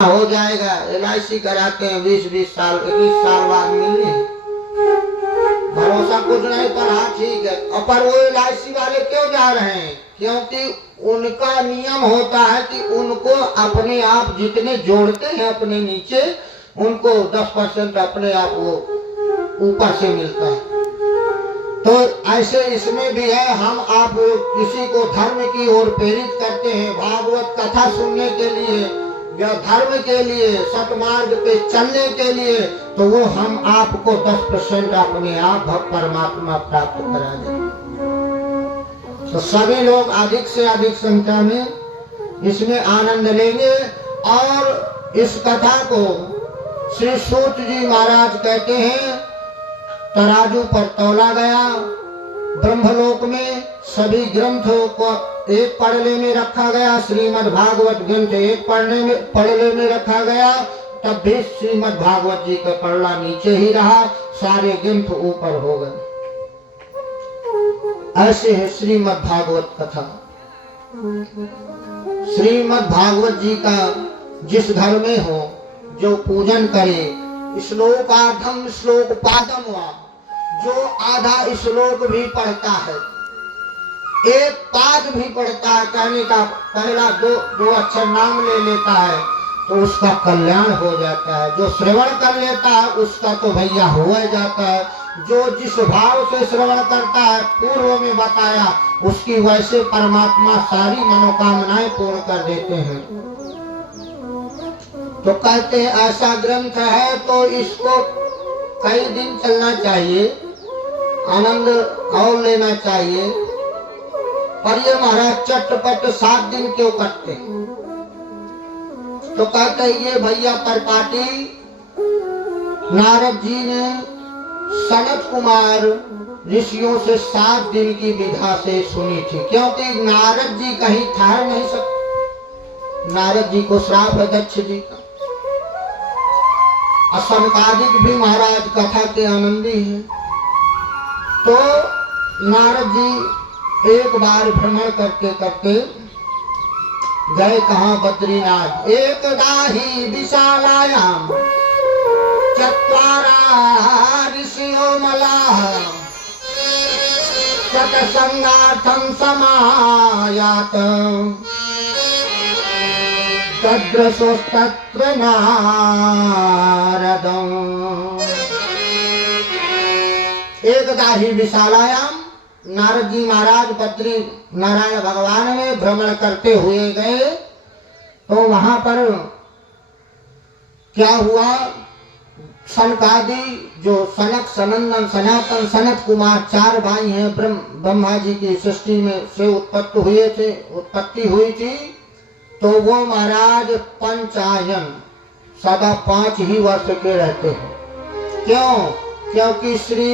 हो जाएगा। LIC कराते हैं 20-20 साल 21 साल बाद मिलने, भरोसा कुछ नहीं पर हाँ ठीक है। और पर वो LIC वाले क्यों जा रहे हैं? क्योंकि उनका नियम होता है कि उनको अपने आप जितने जोड़ते हैं अपने नीचे, उनको 10% अपने आप वो ऊपर से मिलता है। तो ऐसे इसमें भी है, हम आप किसी को धर्म की ओर प्रेरित करते हैं, भागवत कथा सुनने के लिए या धर्म के लिए, सतमार्ग पे चलने के लिए, तो वो हम आपको 10% अपने आप परमात्मा प्राप्त करा देंगे। तो सभी लोग अधिक से अधिक संख्या में इसमें आनंद लेंगे। और इस कथा को श्री सूत जी महाराज कहते हैं, तराजू पर तौला गया, ब्रह्मलोक में सभी ग्रंथों को एक पढ़ने में रखा गया, श्रीमद् भागवत ग्रंथ एक पढ़ने में रखा गया, तब भी श्रीमद् भागवत जी का पढ़ना नीचे ही रहा, सारे ग्रंथ ऊपर हो गए। ऐसे है श्रीमद् भागवत कथा। श्रीमद् भागवत जी का जिस घर में हो, जो पूजन करे, श्लोकार्धम श्लोक पादम वा, जो आधा श्लोक भी पढ़ता है, एक पाद भी पढ़ता है, कहने का पहला दो अक्षर नाम ले लेता है, तो उसका कल्याण हो जाता है। जो श्रवण कर लेता है उसका तो भैया हो जाता है। जो जिस भाव से श्रवण करता है, पूर्व में बताया, उसकी वैसे परमात्मा सारी मनोकामनाएं पूर्ण कर देते हैं। तो कहते हैं ऐसा ग्रंथ है तो इसको कई दिन चलना चाहिए, आनंद और लेना चाहिए। पर ये महाराज चटपट 7 दिन क्यों करते? तो कहते हैं ये भैया परपाटी नारद जी ने सनत कुमार ऋषियों से 7 दिन की विधा से सुनी थी, क्योंकि नारद जी कहीं ठहर नहीं सकते। नारद जी को श्राप है दक्ष जी का। असनकादिक भी महाराज कथा के आनंदी हैं। तो नारद जी एक बार भ्रमण करते करते गए कहाँ? बद्रीनाथ। एकदा ही विशालायाम चत्वारा ऋषियो मलाः सत्संगार्थं समायात तद्रसोस्तत्र नारदम्। एकदा ही विशालायाम, नारद जी महाराज बद्री नारायण भगवान में भ्रमण करते हुए गए। तो वहां पर क्या हुआ? सनकादि जो सनक, सनंदन, सनातन, सनत कुमार 4 भाई हैं, ब्रह्मा जी की सृष्टि में से उत्पत्ति हुई थी। तो वो महाराज पंचायन सदा 5 ही वर्ष के रहते हैं। क्यों? क्योंकि श्री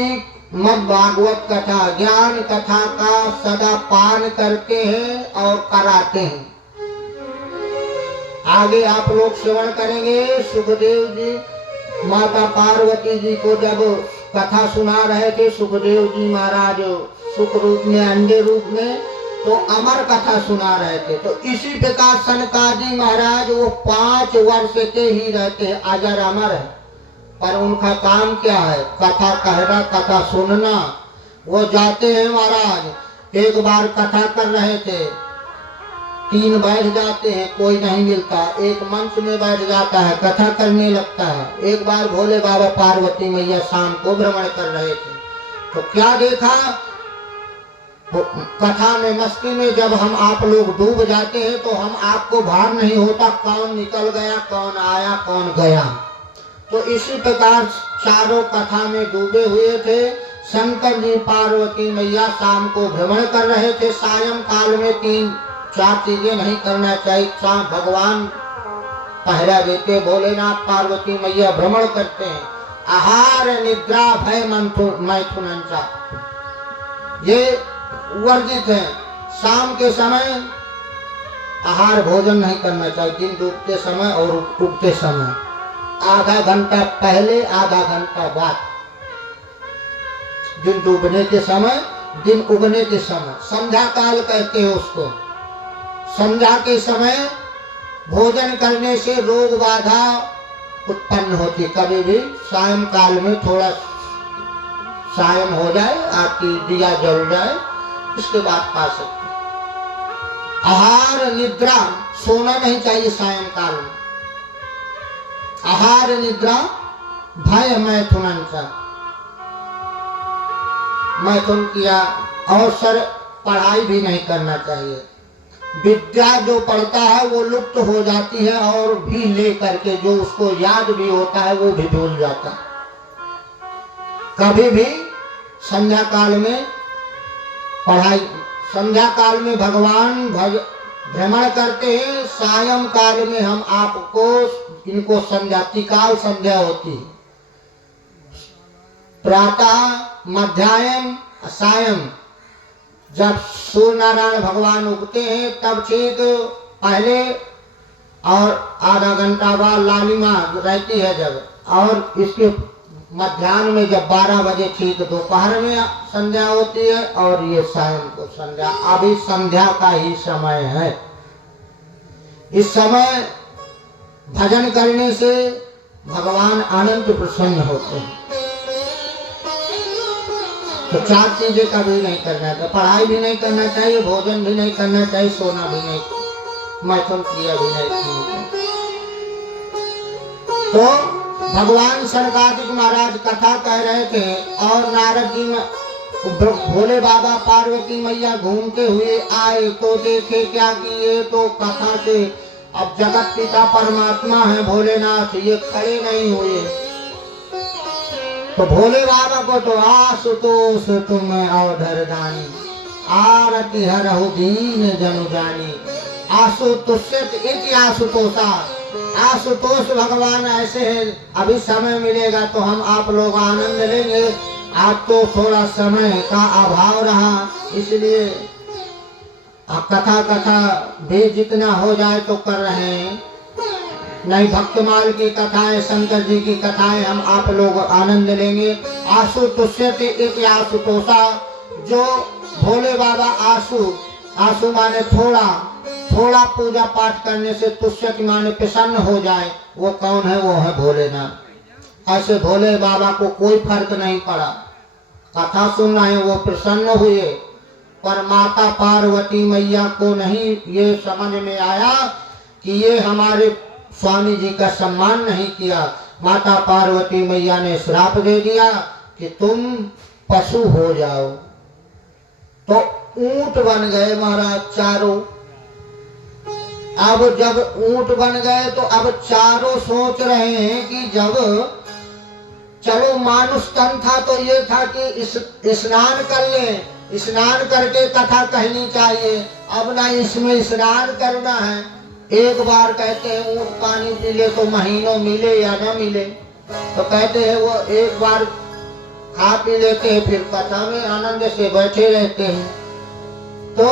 मद् भागवत कथा, ज्ञान कथा का सदा पान करते हैं और कराते हैं। आगे आप लोग श्रवण करेंगे। सुखदेव जी माता पार्वती जी को जब कथा सुना रहे थे, सुखदेव जी महाराज सुख रूप में, अंडे रूप में, तो अमर कथा सुना रहे थे। तो इसी प्रकार सनकादि महाराज वो 5 वर्ष के ही रहते हैं, अजर अमर है। पर उनका काम क्या है? कथा कहना, कथा सुनना। वो जाते हैं महाराज, एक बार कथा कर रहे थे, 3 बैठ जाते हैं, कोई नहीं मिलता, एक मंच में बैठ जाता है, कथा करने लगता है। एक बार भोले बाबा पार्वती मैया शाम को भ्रमण कर रहे थे, तो क्या देखा? कथा में, मस्ती में जब हम आप लोग डूब जाते हैं तो हम आपको भार नहीं होता कौन निकल गया, कौन आया, कौन गया। तो इसी प्रकार चारों कथा में डूबे हुए थे। शंकर जी पार्वती मैया शाम को भ्रमण कर रहे थे। सायं काल में 3-4 चीजें नहीं करना चाहिए। भगवान पहरा देते, भोलेनाथ पार्वती मैया भ्रमण करते हैं। आहार निद्रा भय मैथुन, ये वर्जित है। शाम के समय आहार भोजन नहीं करना चाहिए, दिन डूबते समय और उगते समय, आधा घंटा पहले, आधा घंटा बाद। दिन डूबने के समय, दिन उगने के समय, संध्या काल कहते हैं उसको। संध्या के समय भोजन करने से रोग बाधा उत्पन्न होती। कभी भी सायं काल में थोड़ा सायं हो जाए, आपकी दिया जल जाए, इसके बाद खा सकते। आहार निद्रा, सोना नहीं चाहिए सायं काल में। आहार निद्रा भय मैथुन, मैथुन किया अवसर, पढ़ाई भी नहीं करना चाहिए। विद्या जो पढ़ता है वो लुप्त हो जाती है, और भी ले करके जो उसको याद भी होता है वो भी भूल जाता है। कभी भी संध्या काल में पढ़ाई, संध्या काल में भगवान भ्रमण करते हैं, सायं काल में हम आपको इनको संध्या, त्रिकाल संध्या होती है, प्रातः मध्याह्न सायं। जब सूर्य नारायण भगवान उगते हैं तब ठीक पहले, और आधा घंटा बाद लालिमा रहती है जब, और इसके मध्याह्न में जब 12 बजे ठीक दोपहर में संध्या होती है, और ये सायं को संध्या। अभी संध्या का ही समय है। इस समय भजन करने से भगवान अनंत प्रसन्न होते हैं। तो 4 चीजें कभी नहीं करना चाहिए, पढ़ाई भी नहीं करना चाहिए, भोजन भी नहीं करना चाहिए, सोना भी नहीं, मैथुन क्रिया भी नहीं करनी चाहिए। तो भगवान सनकादिक महाराज कथा कह रहे थे, और नारद जी में भोले बाबा पार्वती मैया घूमते हुए आए तो देखे क्या कि ये तो कथा से, अब जगत पिता परमात्मा है भोलेनाथ, ये खड़े नहीं हुए। तो भोले बाबा को तो आशुतोष तुम अवधर दानी, आरती हरहु दीन जनु जानी। आशुतोष आशुतोषा, आशुतोष भगवान ऐसे हैं, अभी समय मिलेगा तो हम आप लोग आनंद लेंगे। आज तो थोड़ा समय का अभाव रहा, इसलिए कथा भी जितना हो जाए तो कर रहे हैं। नहीं, भक्तमाल की कथाएं, शंकर जी की कथाएं हम आप लोग आनंद लेंगे। आशुतोष्यते इति आशुतोषा, जो भोले बाबा आशु माने थोड़ा पूजा पाठ करने से तुष्यति माने प्रसन्न हो जाए, वो कौन है? वो है भोलेनाथ। ऐसे भोले बाबा को कोई फर्क नहीं पड़ा, कथा सुन रहे हैं वो प्रसन्न हुए, पर माता पार्वती मैया को नहीं ये समझ में आया कि ये हमारे स्वामी जी का सम्मान नहीं किया। माता पार्वती मैया ने श्राप दे दिया कि तुम पशु हो जाओ। तो ऊंट बन गए महाराज चारों। अब जब ऊंट बन गए तो अब चारों सोच रहे हैं कि जब चलो मानुष तन था तो ये था कि स्नान कर ले, स्नान करके कथा कहनी चाहिए। अब ना इसमें स्नान करना है, एक बार कहते हैं ऊंट पानी पी ले तो महीनों मिले या न मिले, तो कहते हैं वो एक बार खा पी लेते हैं, फिर कथा में आनंद से बैठे रहते हैं। तो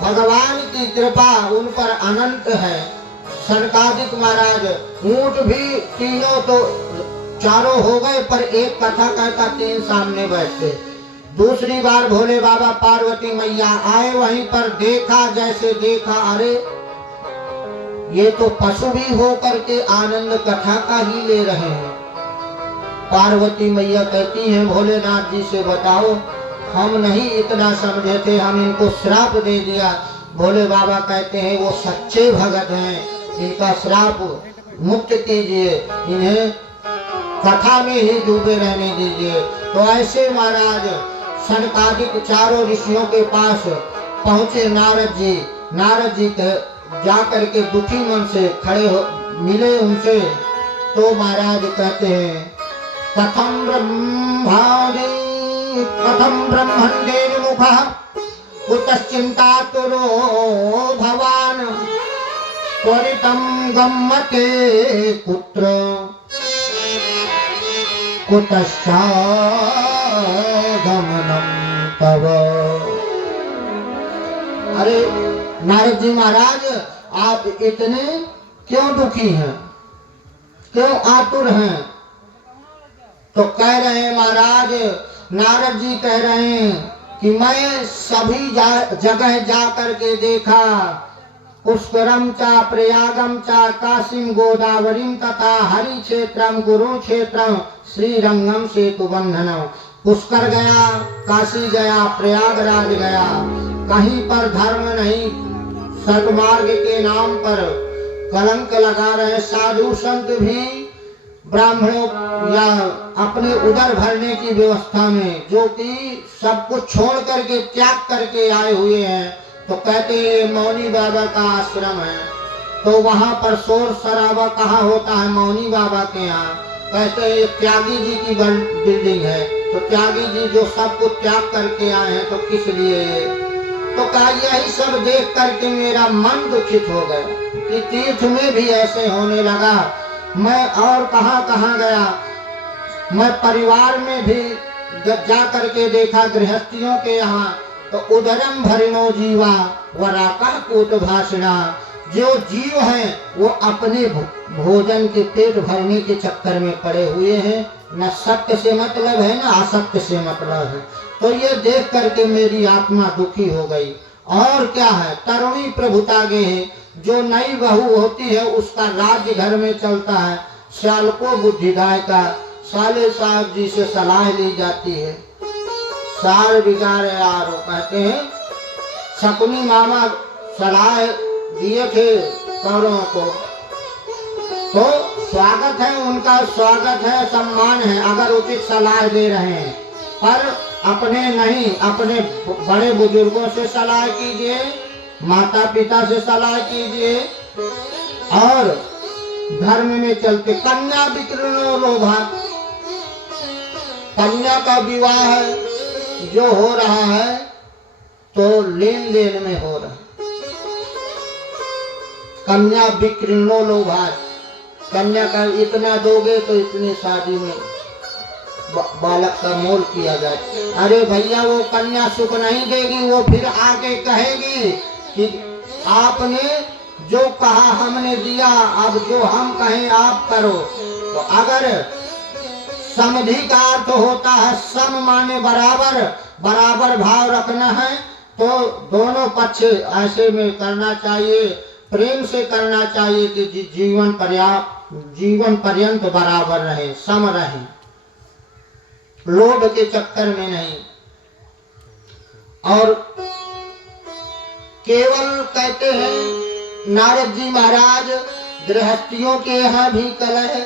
भगवान की कृपा उन पर अनंत है। सनकादिक महाराज ऊंट भी तीनों तो चारों हो गए, पर एक कथा कहता 3 सामने बैठते। दूसरी बार भोले बाबा पार्वती मैया आए, वहीं पर देखा, जैसे देखा अरे ये तो पशु भी हो करके आनंद कथा का ही ले रहे हैं। पार्वती मैया कहती हैं भोलेनाथ जी से बताओ, हम नहीं इतना समझे थे, हम इनको श्राप दे दिया। भोले बाबा कहते हैं वो सच्चे भगत हैं, इनका श्राप मुक्त कीजिए, इन्हें कथा में ही डूबे रहने दीजिए। तो ऐसे महाराज सनकादिक चारों ऋषियों के पास पहुंचे नारद जी। नारद जी जा करके दुखी मन से खड़े हो मिले उनसे। तो महाराज कहते हैं कथम ब्रह्मण्डेन मुखः कुतश्चिन्तातुरो भवान् त्वरितं गम्यते कुत्र कुतश्च गमनं तव। अरे नारद जी महाराज, आप इतने क्यों दुखी हैं, क्यों आतुर हैं? तो कह रहे हैं महाराज, नारद जी कह रहे हैं कि मैं सभी जगह जा करके देखा, पुष्करम चा प्रयागम चा काशीम गोदावरीम तथा हरि क्षेत्रम कुरुक्षेत्रम श्रीरंगम सेतु बंधनम। पुष्कर गया, काशी गया, प्रयागराज गया, कहीं पर धर्म नहीं, सतमार्ग के नाम पर कलंक लगा रहे साधु संत भी ब्राह्मणों या अपने उदर भरने की व्यवस्था में, जो कि सब कुछ छोड़ करके त्याग करके आए हुए हैं, तो कहते हैं मौनी बाबा का आश्रम है। तो वहां पर शोर शराबा कहाँ होता है? मौनी बाबा के यहाँ। कहते हैं त्यागी जी की बिल्डिंग है। तो त्यागी जी जो सब कुछ त्याग करके आए हैं, तो किस लिए? तो कहा यही सब देख करके मेरा मन दुखित हो गया कि तीर्थ में भी ऐसे होने लगा। मैं और कहाँ गया, मैं परिवार में भी जा करके देखा गृहस्थियों के यहाँ, तो उदरम भरिणो जीवा वराका कोट भाषणा। जो जीव हैं वो अपने भोजन के पेट भरने के चक्कर में पड़े हुए हैं, न सत्य से मतलब है न असत्य से मतलब है। तो ये देख करके मेरी आत्मा दुखी हो गई। और क्या है, तरुणी प्रभुता गे है, जो नई बहू होती है उसका राज्य घर में चलता है। साल को बुद्धिदाय का साले साहब जी से सलाह ली जाती है। साल बिगाड़े यार, कहते हैं शकुनी मामा सलाह दिए थे कौरवों को, तो स्वागत है उनका, स्वागत है, सम्मान है अगर उचित सलाह दे रहे हैं, पर अपने नहीं, अपने बड़े बुजुर्गों से सलाह कीजिए, माता पिता से सलाह कीजिए। और धर्म में चलते कन्या विक्रमो लोभा, कन्या का विवाह जो हो रहा है तो लेन देन में हो रहा है। कन्या विक्रमो लोभा, कन्या का इतना दोगे तो इतनी शादी में बालक का मोल किया जाए। अरे भैया वो कन्या सुख नहीं देगी, वो फिर आके कहेगी कि आपने जो कहा हमने दिया, अब जो हम कहें आप करो। तो अगर समधि का अर्थ होता है सम माने बराबर, बराबर भाव रखना है, तो दोनों पक्ष ऐसे में करना चाहिए, प्रेम से करना चाहिए कि जीवन पर्यंत बराबर रहे, सम रहे, लोभ के चक्कर में नहीं। और केवल कहते हैं नारद जी महाराज गृहस्थियों के यहाँ भी कलह,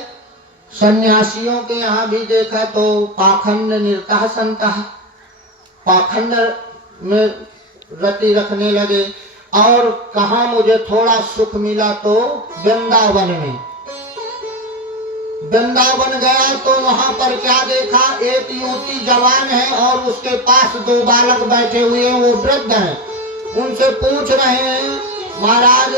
सन्यासियों के यहाँ भी देखा तो पाखंड निर्काह संता, पाखंड में रति रखने लगे। और कहा मुझे थोड़ा सुख मिला तो वृंदावन में, वृंदावन गया तो वहां पर क्या देखा, एक युवती जवान है और उसके पास दो बालक बैठे हुए हैं, वो वृद्ध हैं। उनसे पूछ रहे हैं महाराज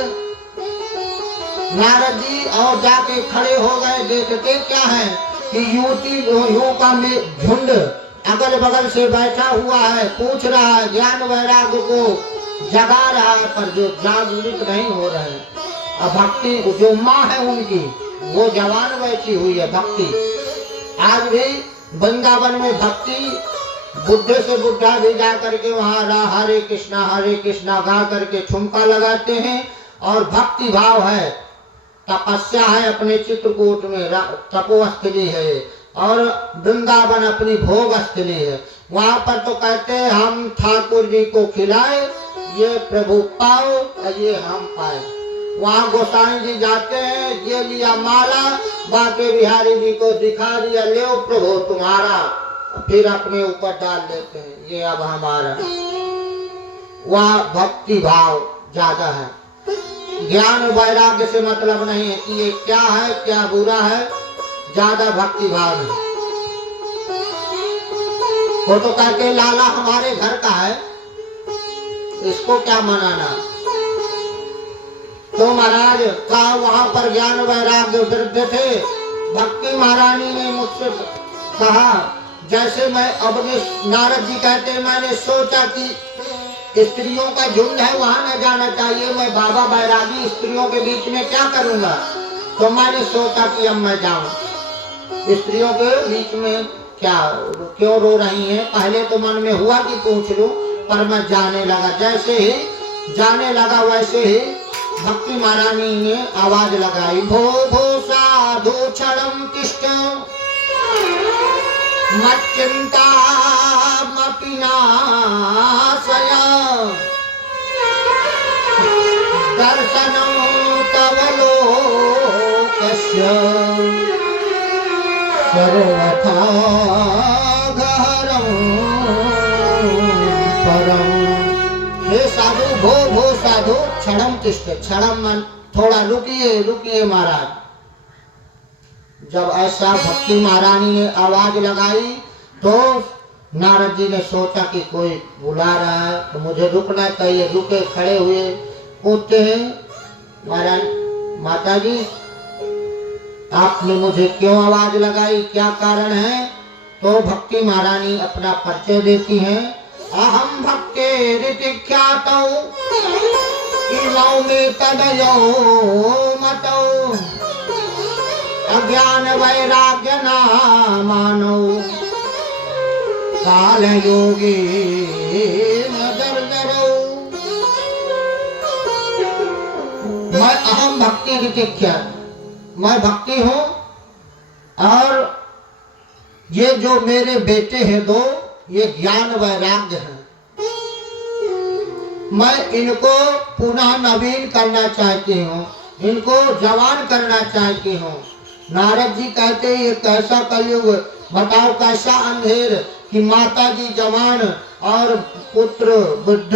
नारद जी, और जाके खड़े हो गए। देखते क्या है कि युवतियों का झुंड अगल बगल से बैठा हुआ है, पूछ रहा है, ज्ञान वैराग्य को जगा रहा है, पर जो जागृत नहीं हो रहे हैं। अब भक्ति जो माँ है उनकी, वो जवान बैठी हुई है भक्ति। आज भी वृंदावन में भक्ति, बुढ़े से बुढ़ा भी जा करके वहाँ हरे कृष्णा गा करके ठुमका लगाते हैं। और भक्ति भाव है, तपस्या है, अपने चित्रकूट में तपोस्थली है, और वृंदावन अपनी भोग स्थली है। वहाँ पर तो कहते हैं हम ठाकुर जी को खिलाए, ये प्रभु पाओ और ये हम पाए। वहाँ गोसाई जी जाते हैं, ये लिया माला, बाके बिहारी जी को दिखा दिया, ले प्रभु तुम्हारा, फिर अपने ऊपर डाल देते हैं, ये अब हमारा। वहाँ भक्ति भाव ज्यादा है, ज्ञान वैराग्य से मतलब नहीं है कि ये क्या है क्या बुरा है, ज्यादा भक्ति भाव है। वो तो कहते लाला हमारे घर का है, इसको क्या मनाना। तो महाराज का वहां पर ज्ञान वैराग्य वृद्ध थे। भक्ति महारानी ने मुझसे कहा, जैसे मैं अपने नारद जी कहते मैंने सोचा कि स्त्रियों का झुंड है वहां न जाना चाहिए, मैं बाबा बैरागी स्त्रियों के बीच में क्या करूंगा। तो मैंने सोचा कि अब मैं जाऊं स्त्रियों के बीच में, क्या क्यों रो रही हैं। पहले तो मन में हुआ कि पूछ लूं, पर मैं जाने लगा। जैसे ही जाने लगा वैसे ही भक्ति महारानी ने आवाज लगाई, भो भो साधु क्षणं तिष्ठ मच्चिंता मपि नाशय दर्शनं तव लोकस्य सर्वथा गहरं परम। हे साधु, भो भो साधु क्षणम तिष्ठ, क्षणम मन थोड़ा रुकिए रुकिए महाराज। जब ऐसा भक्ति महारानी ने आवाज लगाई तो नारद जी ने सोचा कि कोई बुला रहा है तो मुझे रुकना चाहिए। रुके, खड़े हुए, पूछते हैं, महाराज माता जी आपने मुझे क्यों आवाज लगाई, क्या कारण है? तो भक्ति महारानी अपना परिचय देती हैं, अहम भक्ति ख्यातौ इमौ में तदयो मतौ अज्ञान वैराग्य नामानो काल योगी नजरजरो। मैं अहम भक्ति ख्यात, मैं भक्ति हूँ और ये जो मेरे बेटे हैं दो, ये ज्ञान वैराग्य है। मैं इनको पुनः नवीन करना चाहती हूँ, इनको जवान करना चाहती हूँ। नारद जी कहते ये कैसा कलयुग, बताओ कैसा अंधेर कि माता जी जवान और पुत्र बुद्ध।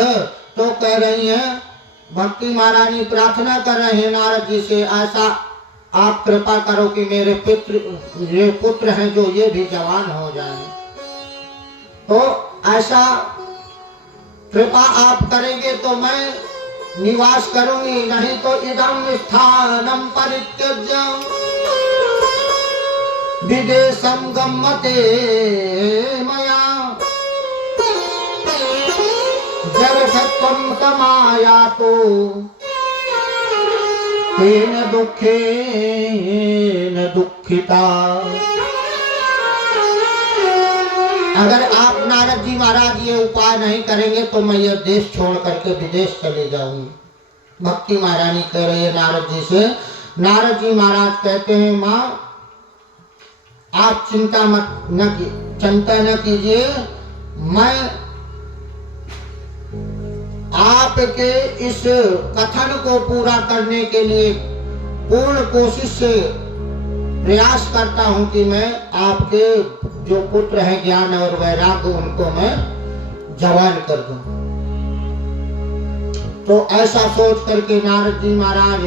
तो कह रही हैं, भक्ति महारानी प्रार्थना कर रहे हैं नारद जी से, ऐसा आप कृपा करो कि मेरे ये पुत्र हैं जो ये भी जवान हो जाएं। तो ऐसा कृपा आप करेंगे तो मैं निवास करूंगी, नहीं तो इदम स्थानम परित्यज्य विदेशम गम्यते मया जरसत्वं समायातो तेन दुःखेन दुःखिता। अगर आप नारद जी महाराज ये उपाय नहीं करेंगे तो मैं ये देश छोड़ करके विदेश चले जाऊंगी। भक्ति महारानी कह रही है नारद जी से। नारद जी महाराज कहते हैं, माँ आप चिंता न कीजिए, मैं आपके इस कथन को पूरा करने के लिए पूर्ण कोशिश से प्रयास करता हूं कि मैं आपके जो पुत्र हैं ज्ञान और वैराग्य उनको मैं जवान कर दूं। तो ऐसा सोच करके नारद जी महाराज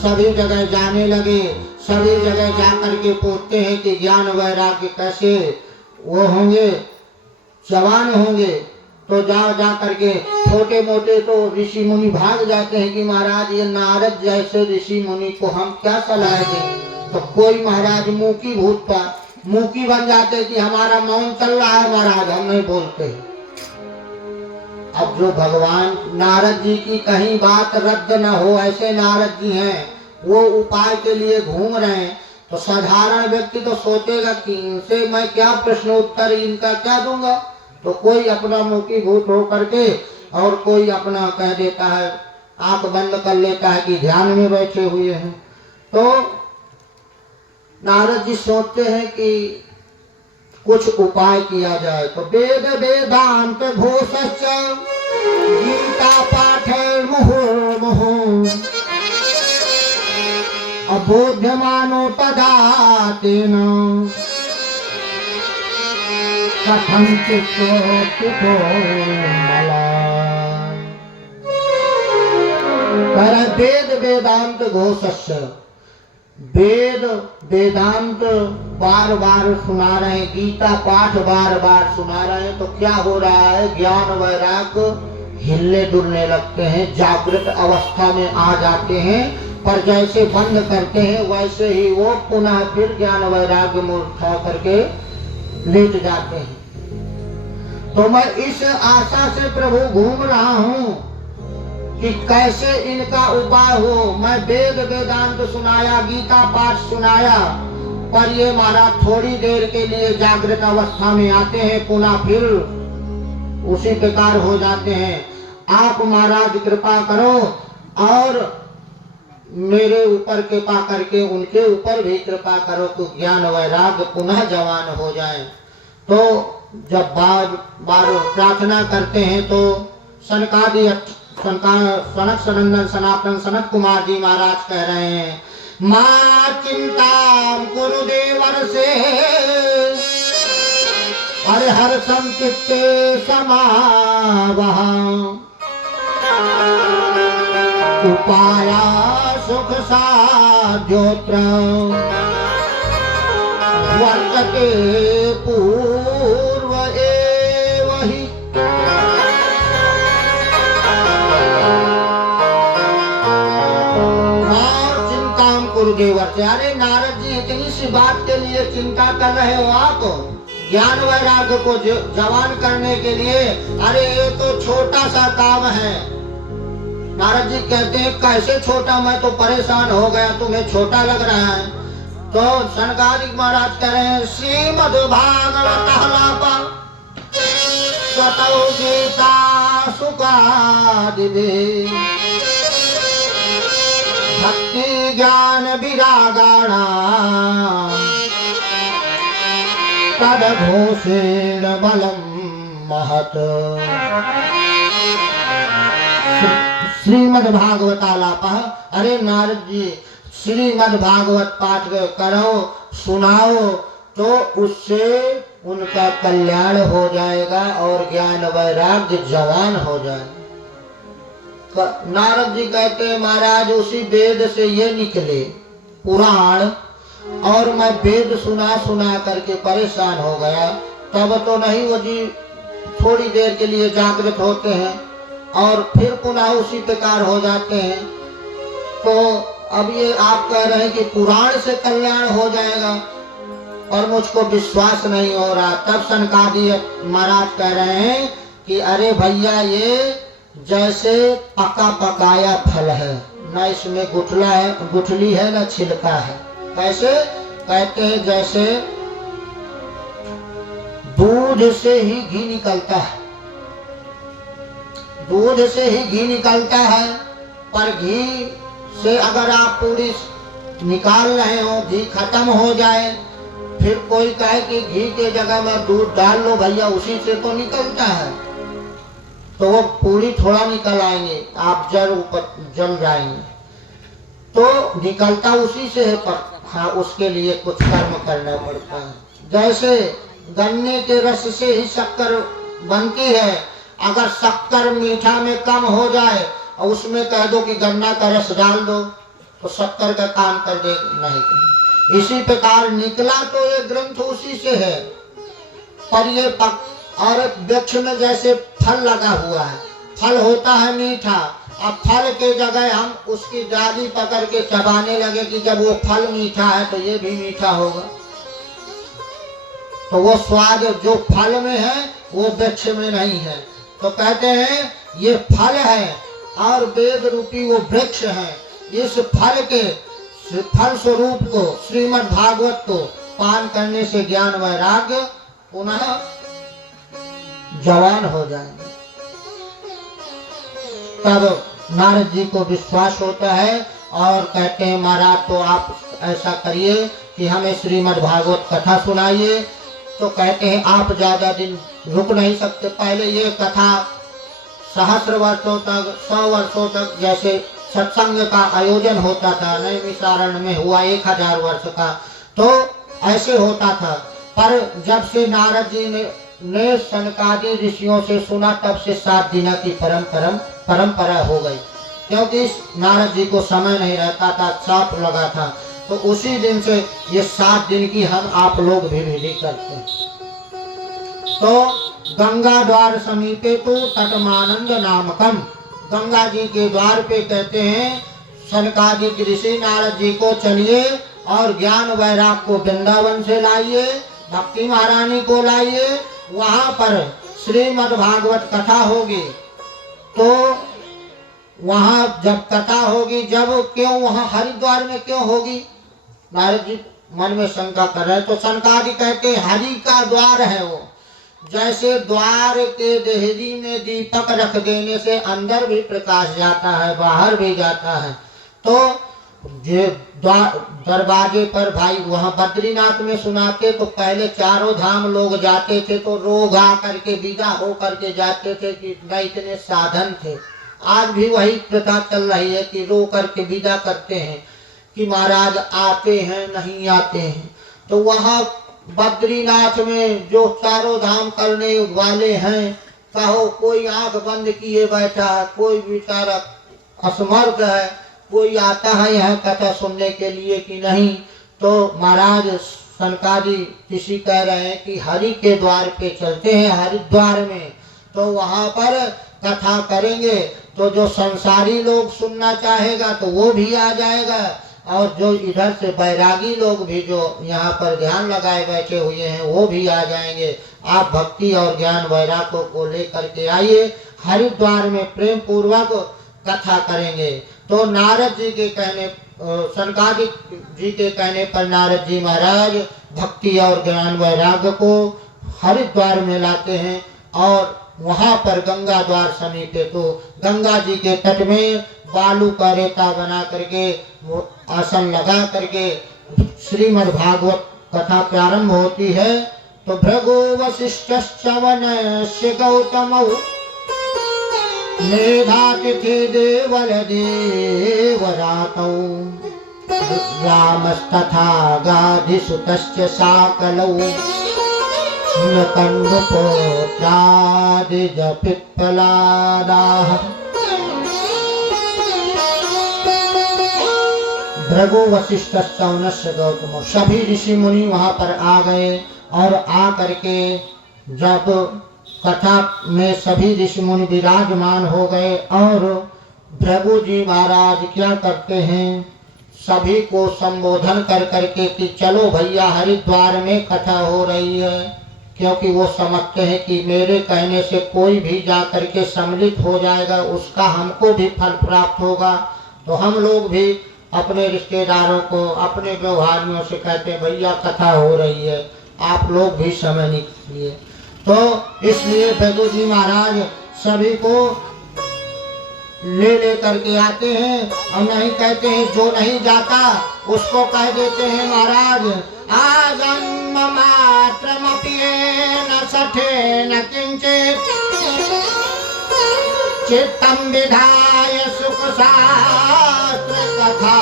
सभी जगह जाने लगे। सभी जगह जाकर के पूछते हैं कि ज्ञान वैराग्य कैसे वो होंगे, जवान होंगे। तो जा करके छोटे मोटे तो ऋषि मुनि भाग जाते हैं कि महाराज ये नारद जैसे ऋषि मुनि को हम क्या सलाह दें। तो कोई महाराज मूकी भूत था, मूकी बन जाते कि हमारा मौन चल रहा है महाराज, हम नहीं बोलते। अब जो भगवान नारद जी की कहीं बात रद्द न हो ऐसे नारद जी हैं, वो उपाय के लिए घूम रहे हैं। तो साधारण व्यक्ति तो सोचेगा कि इनसे मैं क्या प्रश्न उत्तर इनका क्या दूंगा। तो कोई अपना मुखी भूत हो करके और कोई अपना कह देता है, आंख बंद कर लेता है कि ध्यान में बैठे हुए हैं। तो नारद जी सोचते हैं कि कुछ उपाय किया जाए। तो वेद वेदांत घोषश्च गीता पाठ मुहुर्मुहुः अबोध्यमानो तदा तेन कथं चित्तो वेद वेदांत घोषस्य, वेद वेदांत बार बार सुना रहे हैं, गीता पाठ बार बार सुना रहे हैं। तो क्या हो रहा है, ज्ञान वैराग्य हिलने डुलने लगते हैं, जागृत अवस्था में आ जाते हैं। पर जैसे बंद करते हैं वैसे ही वो पुनः फिर ज्ञान वैराग्य में उठा करके लेट जाते हैं। तो मैं इस आशा से प्रभु घूम रहा हूँ कि कैसे इनका उपाय हो। मैं वेद वेदांत सुनाया, गीता पाठ सुनाया, पर ये महाराज थोड़ी देर के लिए जागृत अवस्था में आते हैं, पुनः फिर उसी प्रकार हो जाते हैं। आप महाराज कृपा करो और मेरे ऊपर कृपा करके उनके ऊपर भी कृपा करो तो ज्ञान वैराग्य पुनः जवान हो जाए। तो जब बार बार प्रार्थना करते हैं तो सनकादि सनक सनंदन सनातन सनत कुमार जी महाराज कह रहे हैं, मां चिंता गुरुदेवर से हर हर संचित्ते समावह उपाया सुख साध्योत्र वर्तते पूर्व एव हि। चिंताम गुरुदेवर से, अरे नारद जी इतनी सी बात के लिए चिंता कर रहे हो आप, ज्ञान वैराग्य को जवान करने के लिए, अरे ये तो छोटा सा काम है। नारद जी कहते हैं कैसे छोटा, मैं तो परेशान हो गया, तुम्हें छोटा लग रहा है। तो सनकादिक महाराज कह रहे हैं, श्रीमद् भागवत लापा स्वतौ गीता सुखादिभिः भक्ति ज्ञान विरागाणां तदघोषेण बलम महत्। श्रीमद् भागवतालापः, अरे नारद जी श्रीमद् भागवत पाठ करो, सुनाओ, तो उससे उनका कल्याण हो जाएगा और ज्ञान वैराग्य जवान हो जाएगा। नारद जी कहते हैं महाराज उसी वेद से ये निकले पुराण, और मैं वेद सुना सुना करके परेशान हो गया। तब तो नहीं, वो जी थोड़ी देर के लिए जागृत होते हैं और फिर पुनः उसी प्रकार हो जाते हैं। तो अब ये आप कह रहे हैं कि पुराण से कल्याण हो जाएगा, और मुझको विश्वास नहीं हो रहा। तब सनकादि महाराज कह रहे हैं कि अरे भैया ये जैसे पका पकाया फल है, न इसमें गुठली है न छिलका है। कैसे? कहते हैं जैसे दूध से ही घी निकलता है, दूध से ही घी निकलता है, पर घी से अगर आप पूरी निकाल रहे हो, घी खत्म हो जाए, फिर कोई कहे कि घी के जगह में दूध डाल लो भैया, उसी से तो निकलता है, तो वो पूरी थोड़ा निकल आएंगे, आप जल जाएंगे। तो निकलता उसी से है, पर हाँ उसके लिए कुछ कर्म करना पड़ता है। जैसे गन्ने के रस से ही शक्कर बनती है, अगर शक्कर मीठा में कम हो जाए और उसमें कह दो कि गन्ना का रस डाल दो, तो शक्कर का काम कर दे नहीं। इसी प्रकार निकला तो ये ग्रंथ उसी से है, पर ये और वृक्ष में जैसे फल लगा हुआ है, फल होता है मीठा, अब फल के जगह हम उसकी डाली पकड़ के चबाने लगे कि जब वो फल मीठा है तो ये भी मीठा होगा, तो वो स्वाद जो फल में है वो वृक्ष में नहीं है। तो कहते हैं ये फल है और वेद रूपी वो वृक्ष है, इस फल के फल स्वरूप को श्रीमद् भागवत को पान करने से ज्ञान वैराग्य पुनः जवान हो जाएंगे। तब नारद जी को विश्वास होता है और कहते हैं महाराज तो आप ऐसा करिए कि हमें श्रीमद् भागवत कथा सुनाइए। तो कहते हैं आप ज्यादा दिन रुक नहीं सकते, पहले ये कथा सहस्र वर्षों तक 100 वर्षों तक जैसे सत्संग का आयोजन होता था, नैमिषारण्य में हुआ 1000 वर्ष का, तो ऐसे होता था। पर जब से नारद जी ने सनकादि ऋषियों से सुना, तब से 7 दिन की परंपरा हो गई, क्योंकि नारद जी को समय नहीं रहता था, चाप लगा था, तो उसी दिन से ये 7 दिन की हम आप लोग भी विधि करते हैं। तो गंगा द्वार समीपे तो तटमानंद नामकम, गंगा जी के द्वार पे कहते हैं सनकादिक ऋषि नारद जी को चलिए और ज्ञान वैराग को वृंदावन से लाइए, भक्ति महारानी को लाइए, वहां पर श्रीमद् भागवत कथा होगी। तो वहां जब कथा होगी, जब क्यों वहां हरिद्वार में क्यों होगी? नारद जी मन में शंका कर रहे, तो सनकादि कहते हरि का द्वार है वो, जैसे द्वार के देहरी में दीपक रख देने से अंदर भी प्रकाश जाता है, बाहर भी जाता है, तो जो दरवाजे पर भाई वहाँ बद्रीनाथ में सुनाते तो पहले चारों धाम लोग जाते थे तो रोग आ करके विदा हो करके जाते थे कि न इतने साधन थे। आज भी वही प्रथा चल रही है कि रो करके विदा करते हैं कि महाराज आते हैं नहीं आते हैं। तो वहाँ बद्रीनाथ में जो चारों धाम करने वाले हैं, कहो कोई आंख बंद किए बैठा है, कोई बेचारा असमर्थ है, कोई आता है यहाँ कथा सुनने के लिए कि नहीं। तो महाराज सनकादि ऋषि कह रहे हैं कि हरि के द्वार पे चलते हैं, हरिद्वार में, तो वहाँ पर कथा करेंगे तो जो संसारी लोग सुनना चाहेगा तो वो भी आ जाएगा, और जो इधर से बैरागी लोग भी जो यहाँ पर ध्यान लगाए बैठे हुए हैं वो भी आ जाएंगे। आप भक्ति और ज्ञान वैराग्य को लेकर के आइए, हरिद्वार में प्रेम पूर्वक कथा करेंगे। तो नारद जी के कहने, सनकादिक जी के कहने पर नारद जी महाराज भक्ति और ज्ञान वैराग्य को हरिद्वार में लाते हैं, और वहाँ पर गंगा द्वार समीप है तो गंगा जी के तट में बालू का रेता बना करके वो आसन लगा करके श्रीमद् भागवत कथा प्रारंभ होती है। तो भृगु वशिष्ठ वनस्य गौतमौ मेधातिथि देवल देवरातौ रामस्तथा गाधिसुतश्च साकलौ नकन्दपुत्रादिजपित्पलादाः। भृगु वशिष्ठ सौनस्य गौतम, सभी ऋषि मुनि वहां पर आ गए, और आ करके जब कथा में सभी ऋषि मुनि विराजमान हो गए, और भृगु जी महाराज क्या करते हैं, सभी को संबोधन कर करके कि चलो भैया हरिद्वार में कथा हो रही है, क्योंकि वो समझते हैं कि मेरे कहने से कोई भी जा करके सम्मिलित हो जाएगा, उसका हमको भी फल प्राप्त होगा। तो हम लोग भी अपने रिश्तेदारों को, अपने व्यवहारियों से कहते हैं भैया कथा हो रही है, आप लोग भी समय निकालिए। तो इसलिए भृगु जी महाराज सभी को ले करके आते हैं, और नहीं कहते हैं जो नहीं जाता उसको कह देते हैं महाराज आजन्म मात्रमपि न सठेन किंचित चित्तं विधाय सुख शास्त्र कथा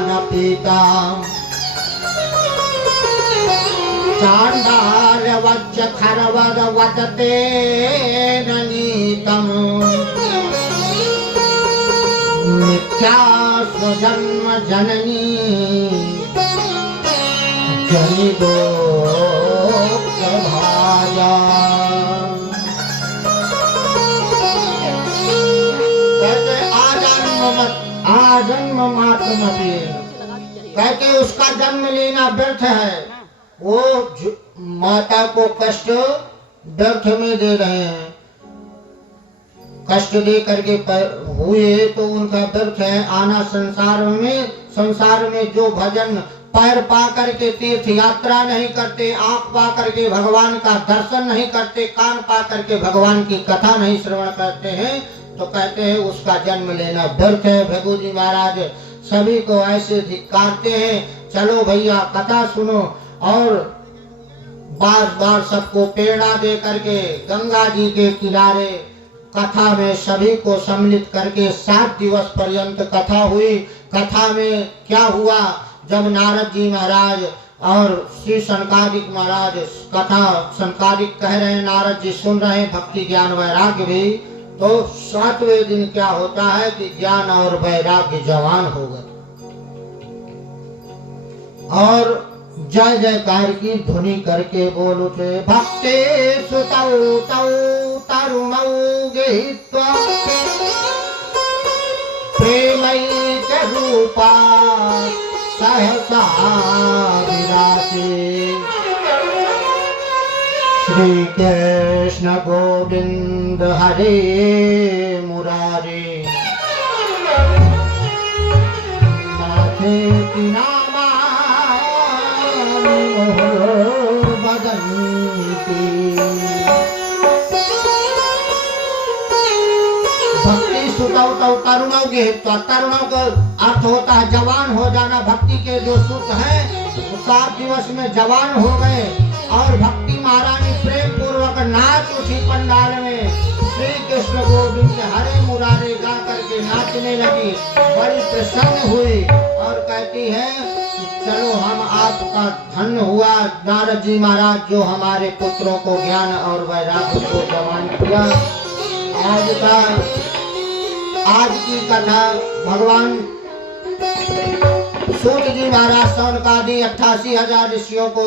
न पीता चांडाल वज्र खरवद वदते न नीतम मिथ्या स्वजन्म जननी जनिदो भाया। कहते आजन्म मात्र मपी, कहते उसका जन्म लेना व्यर्थ है, वो माता को कष्ट व्यर्थ में दे रहे हैं, कष्ट दे करके हुए तो उनका व्यर्थ है आना संसार में जो भजन पैर पा करके तीर्थ यात्रा नहीं करते, आंख पा करके भगवान का दर्शन नहीं करते, कान पा करके भगवान की कथा नहीं श्रवण करते हैं, तो कहते हैं उसका जन्म लेना व्यर्थ है। भृगु जी महाराज सभी को ऐसे धिक्कारते हैं, चलो भैया कथा सुनो, और बार बार सबको प्रेरणा दे करके गंगा जी के किनारे कथा में सभी को सम्मिलित करके 7 दिवस पर्यंत कथा हुई। कथा में क्या हुआ, जब नारद जी महाराज और श्री सनकादिक महाराज कथा सनकादिक कह रहे हैं, नारद जी सुन रहे हैं, भक्ति ज्ञान वैराग्य भी, तो 7वें दिन क्या होता है कि ज्ञान और वैराग्य जवान हो गए, और जय जयकार की ध्वनि करके बोल उठे भक्ते सुतौ तौ तरुमौ गहित्वा प्रेमैक रूपा सहसा विरासे। श्री कृष्ण गोविंद हरे मुरारे माथे पिना भक्ति सुत तरुणों के तो तरुणों का अर्थ होता है जवान हो जाना। भक्ति के जो सुख हैं वो 7 दिवस में जवान हो गए और भक्ति महारानी प्रेम पूर्वक नाच उठी पंडाल में। श्री कृष्ण गोविंद हरे मुरारे गा करके नाचने लगी, बड़ी प्रसन्न हुई और कहती है चलो हम आपका धन्य हुआ नारद जी महाराज जो हमारे पुत्रों को ज्ञान और वैराग्य को जवान किया। आज की कथा भगवान सूत जी महाराज सौनकादि 88,000 ऋषियों को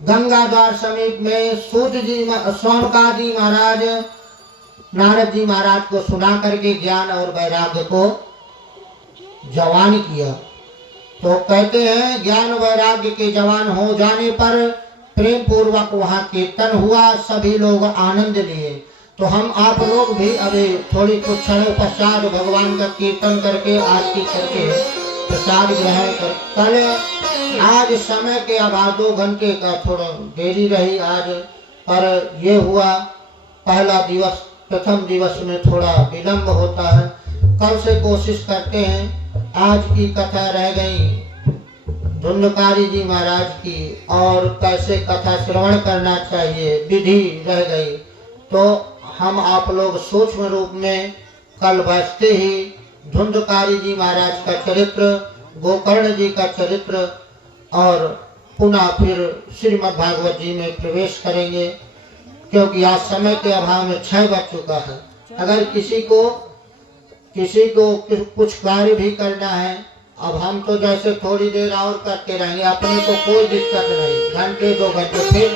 गंगा द्वार समीप में सूत जी सौनकादि महाराज नारद जी महाराज को सुना करके ज्ञान और वैराग्य को जवान किया। तो कहते हैं ज्ञान वैराग्य के जवान हो जाने पर प्रेम पूर्वक वहाँ कीर्तन हुआ, सभी लोग आनंद लिए। तो हम आप लोग भी अभी थोड़ी कुछ क्षणों पश्चात भगवान का कीर्तन करके आरती करके प्रसाद ग्रहण कर। कल आज समय के अभाव 2 घंटे का थोड़ा देरी रही आज, पर ये हुआ पहला दिवस, प्रथम दिवस में थोड़ा विलंब होता है। कल से कोशिश करते हैं। आज की कथा रह गई धुंधकारी जी महाराज की और कैसे कथा श्रवण करना चाहिए विधि रह गई। तो हम आप लोग सूक्ष्म रूप में कल बैठते ही धुंधकारी जी महाराज का चरित्र, गोकर्ण जी का चरित्र और पुनः फिर श्रीमद् भागवत जी में प्रवेश करेंगे, क्योंकि आज समय के अभाव में 6 बज चुका है। अगर किसी को कुछ कार्य भी करना है, अब हम तो जैसे थोड़ी देर और करते रहेंगे, अपने को कोई दिक्कत नहीं, घंटे 2 घंटे फिर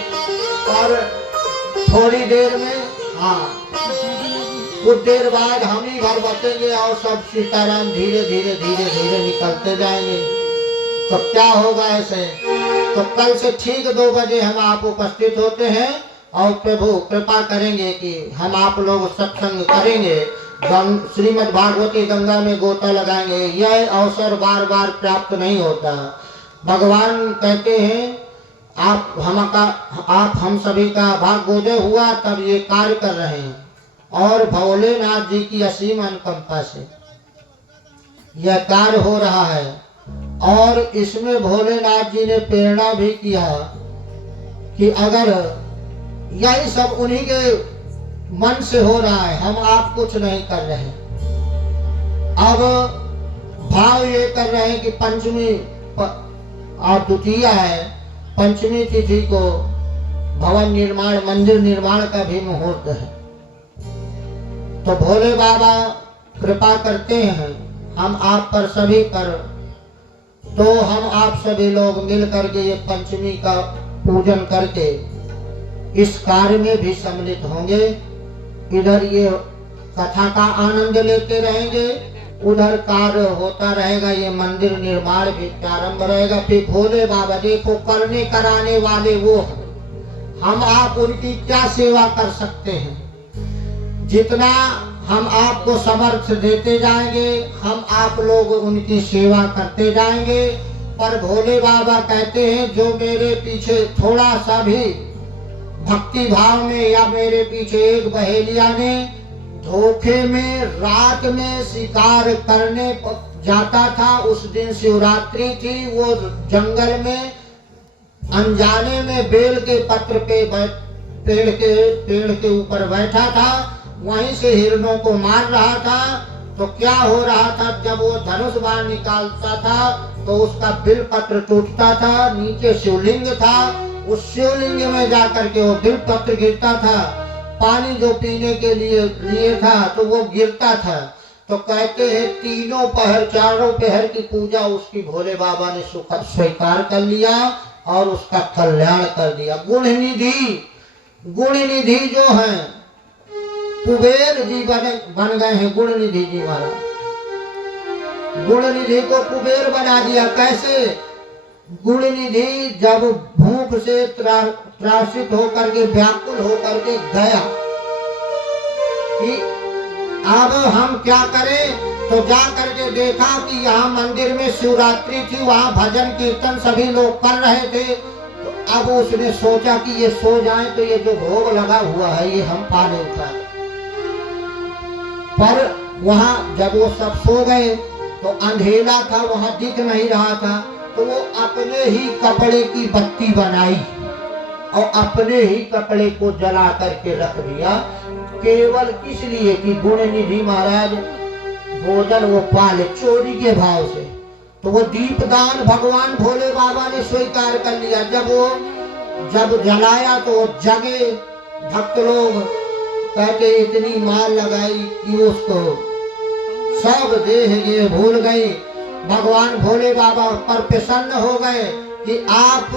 और थोड़ी देर में कुछ देर बाद हम ही घर बचेंगे और सब सीताराम धीरे धीरे धीरे धीरे निकलते जाएंगे। तो क्या होगा ऐसे? तो कल से ठीक 2 बजे हम आप उपस्थित होते हैं और प्रभु कृपा करेंगे कि हम आप लोग सत्संग करेंगे, श्रीमद् भागवती गंगा में गोता लगाएंगे। यह अवसर बार बार प्राप्त नहीं होता। भगवान कहते हैं आप हम सभी का भाग्योदय हुआ तब ये कार्य कर रहे हैं, और भोलेनाथ जी की असीम अनुकंपा से यह कार्य हो रहा है। और इसमें भोलेनाथ जी ने प्रेरणा भी किया कि अगर यही सब उन्हीं के मन से हो रहा है, हम आप कुछ नहीं कर रहे हैं। अब भाव ये कर रहे हैं कि पंचमी और द्वितीया है, पंचमी तिथि को भवन निर्माण मंदिर निर्माण का भी मुहूर्त है। तो भोले बाबा कृपा करते हैं हम आप पर सभी पर। तो हम आप सभी लोग मिल करके ये पंचमी का पूजन करके इस कार्य में भी सम्मिलित होंगे। इधर ये कथा का आनंद लेते रहेंगे, उधर कार्य होता रहेगा, ये मंदिर निर्माण भी प्रारंभ रहेगा। फिर भोले बाबा देखो करने कराने वाले वो हैं, हम आप उनकी क्या सेवा कर सकते हैं। जितना हम आपको समर्थ देते जाएंगे, हम आप लोग उनकी सेवा करते जाएंगे। पर भोले बाबा कहते हैं जो मेरे पीछे थोड़ा सा भी भक्ति भाव में या मेरे पीछे एक बहेलिया ने धोखे में रात में शिकार करने जाता था, उस दिन शिवरात्रि थी, वो जंगल में अनजाने में बेल के पत्र पे पेड़ के ऊपर बैठा था, वहीं से हिरणों को मार रहा था। तो क्या हो रहा था, जब वो धनुष बाण निकालता था तो उसका बिल पत्र टूटता था, नीचे शिवलिंग था, उस शिवलिंग में जाकर के वो बिल पत्र गिरता था। पानी जो पीने के लिए था तो वो गिरता था। तो कहते हैं तीनों पहर चारों पहर की पूजा उसकी भोले बाबा ने स्वीकार कर लिया और उसका कल्याण कर दिया। गुण निधि जो है कुबेर जी बन गए हैं। गुण निधि जी महाराज गुण निधि को कुबेर बना दिया। कैसे? गुण निधि जब भूख से त्रासित होकर के व्याकुल होकर के गया कि अब हम क्या करें, तो जा करके देखा कि यहाँ मंदिर में शिवरात्रि थी, वहाँ भजन कीर्तन सभी लोग कर रहे थे। तो अब उसने सोचा कि ये सो जाए तो ये जो भोग लगा हुआ है ये हम पा लेता। पर वहाँ जब वो सब सो गए तो अंधेरा था, वहाँ दिख नहीं रहा था, तो वो अपने ही कपड़े की बत्ती बनाई और अपने ही कपड़े को जला करके रख दिया, केवल किस लिए कि गुण निधि महाराज भोजन वो पाले चोरी के भाव से। तो वो दीपदान भगवान भोले बाबा ने स्वीकार कर लिया। जब जलाया तो वो जगे, भक्त लोग कहते इतनी मार लगाई कि उसको सब देह ये भूल गई। भगवान भोले बाबा पर प्रसन्न हो गए कि आप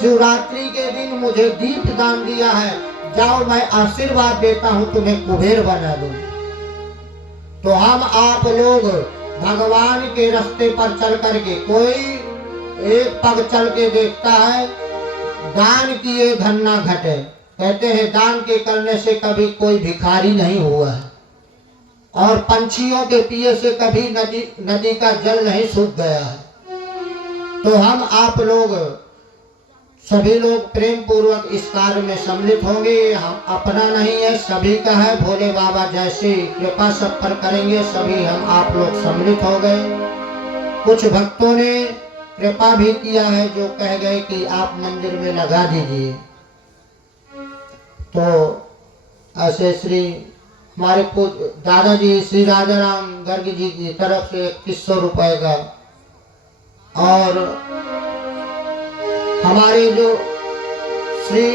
शिवरात्रि के दिन मुझे दीप दान दिया है, जाओ मैं आशीर्वाद देता हूँ तुम्हें कुबेर बना दूं। तो हम आप लोग भगवान के रास्ते पर चल करके, कोई एक पग चल के देखता है, दान किए धन ना घटे। कहते हैं दान के करने से कभी कोई भिखारी नहीं हुआ है, और पंछियों के पिए से कभी नदी का जल नहीं सूख गया है। तो हम आप लोग सभी लोग प्रेम पूर्वक इस कार्य में सम्मिलित होंगे। हम अपना नहीं है, सभी का है। भोले बाबा जैसे कृपा सब पर करेंगे, सभी हम आप लोग सम्मिलित हो गए। कुछ भक्तों ने कृपा भी किया है, जो कह गए कि आप मंदिर में लगा दीजिए। तो ऐसे श्री हमारे दादाजी श्री राजाराम गर्ग जी की तरफ से 2100 रुपए का, और हमारे जो श्री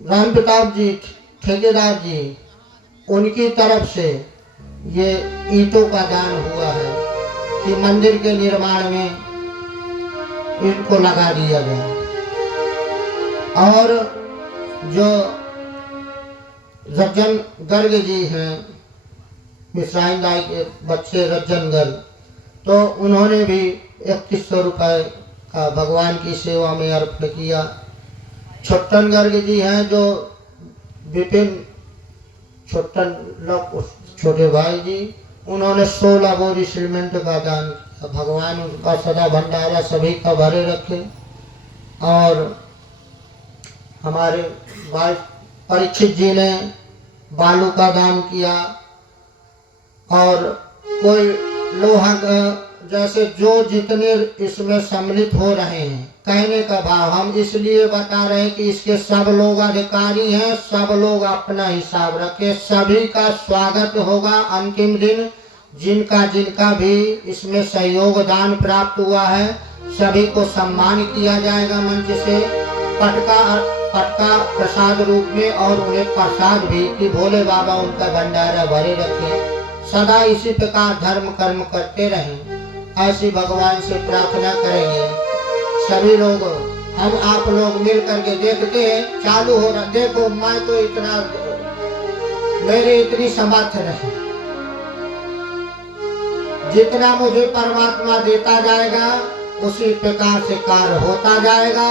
राम प्रताप जी ठेकेदार जी, उनकी तरफ से ये ईंटों का दान हुआ है कि मंदिर के निर्माण में इनको लगा दिया गया। और जो रज्जन गर्ग जी हैं, मिश्राइन दाई के बच्चे रज्जन गर्ग, तो उन्होंने भी 2100 रुपए का भगवान की सेवा में अर्पण किया। छोटन गर्ग जी हैं जो विपिन छोटन छोटे भाई जी, उन्होंने 16 बोरी सीमेंट का दान किया। भगवान उनका सदा भंडारा सभी का भरे रखे। और हमारे भाई परीक्षित जी ने बालू का दान किया। और कोई लोहा का, जैसे जो जितने इसमें सम्मिलित हो रहे हैं, कहने का भाव हम इसलिए बता रहे हैं कि इसके सब लोग अधिकारी हैं, सब लोग अपना हिसाब रखें। सभी का स्वागत होगा अंतिम दिन। जिनका जिनका भी इसमें सहयोग दान प्राप्त हुआ है, सभी को सम्मान किया जाएगा मंच से, पटका प्रसाद रूप में, और उन्हें प्रसाद भी कि भोले बाबा उनका भंडारा भरे रखें। सदा इसी प्रकार धर्म कर्म करते रहें, ऐसी भगवान से प्रार्थना करेंगे। सभी लोग हम आप लोग मिल करके देखते हैं, चालू हो रहा। देखो मैं तो इतना, मेरी इतनी समर्थ नहीं, जितना मुझे परमात्मा देता जाएगा उसी प्रकार से कार्य होता जाएगा।